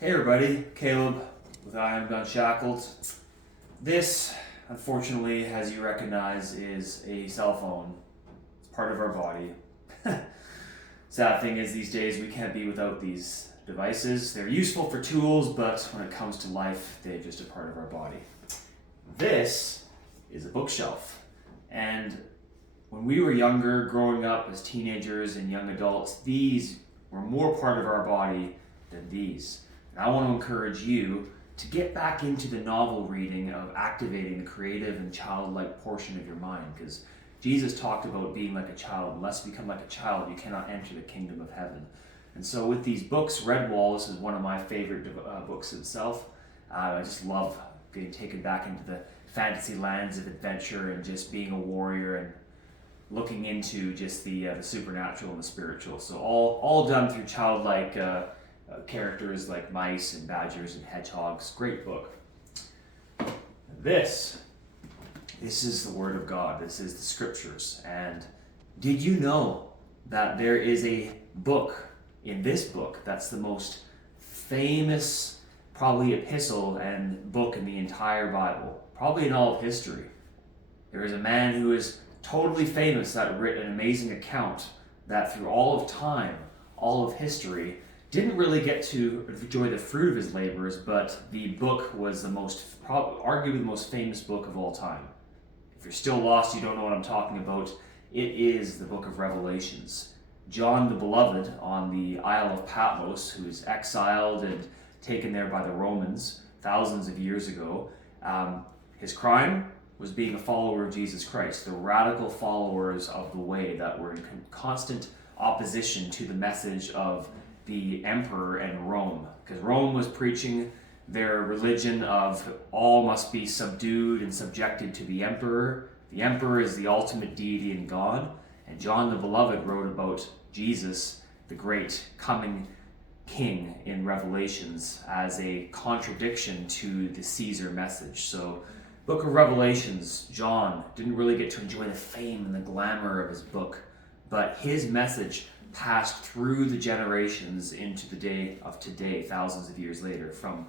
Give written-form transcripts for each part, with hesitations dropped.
Hey everybody, Caleb with I Am Unshackled. This, unfortunately, as you recognize, is a cell phone. It's part of our body. Sad thing is these days we can't be without these devices. They're useful for tools, but when it comes to life, they're just a part of our body. This is a bookshelf. And when we were younger, growing up as teenagers and young adults, these were more part of our body than these. And I want to encourage you to get back into the novel reading of activating the creative and childlike portion of your mind, because Jesus talked about being like a child. Unless you become like a child, you cannot enter the kingdom of heaven. And so with these books, Redwall, this is one of my favorite books itself. I just love getting taken back into the fantasy lands of adventure and just being a warrior and looking into just the supernatural and the spiritual. So all done through childlike characters like mice and badgers and hedgehogs. Great book. This is the Word of God. This is the Scriptures. And did you know that there is a book in this book that's the most famous, probably epistle and book in the entire Bible, probably in all of history? There is a man who is totally famous that wrote an amazing account that through all of time, all of history, didn't really get to enjoy the fruit of his labors, but the book was arguably the most famous book of all time. If you're still lost, you don't know what I'm talking about, it is the book of Revelations. John the Beloved on the Isle of Patmos, who is exiled and taken there by the Romans thousands of years ago, his crime was being a follower of Jesus Christ, the radical followers of the way that were in constant opposition to the message of the emperor and Rome, because Rome was preaching their religion of all must be subdued and subjected to the emperor. The emperor is the ultimate deity and God, and John the Beloved wrote about Jesus, the great coming king in Revelations, as a contradiction to the Caesar message. So Book of Revelations, John didn't really get to enjoy the fame and the glamour of his book, but his message passed through the generations into the day of today, thousands of years later, from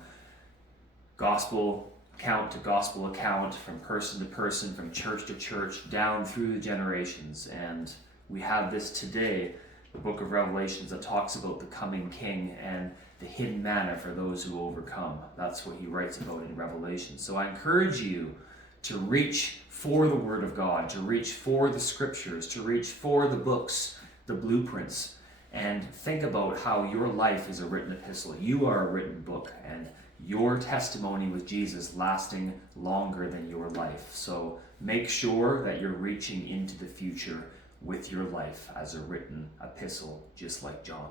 gospel account to gospel account, from person to person, from church to church, down through the generations. And we have this today, the book of Revelations, that talks about the coming king and the hidden manna for those who overcome. That's what he writes about in Revelation. So I encourage you to reach for the Word of God, to reach for the Scriptures, to reach for the books, the blueprints, and think about how your life is a written epistle. You are a written book, and your testimony with Jesus lasting longer than your life. So make sure that you're reaching into the future with your life as a written epistle, just like John.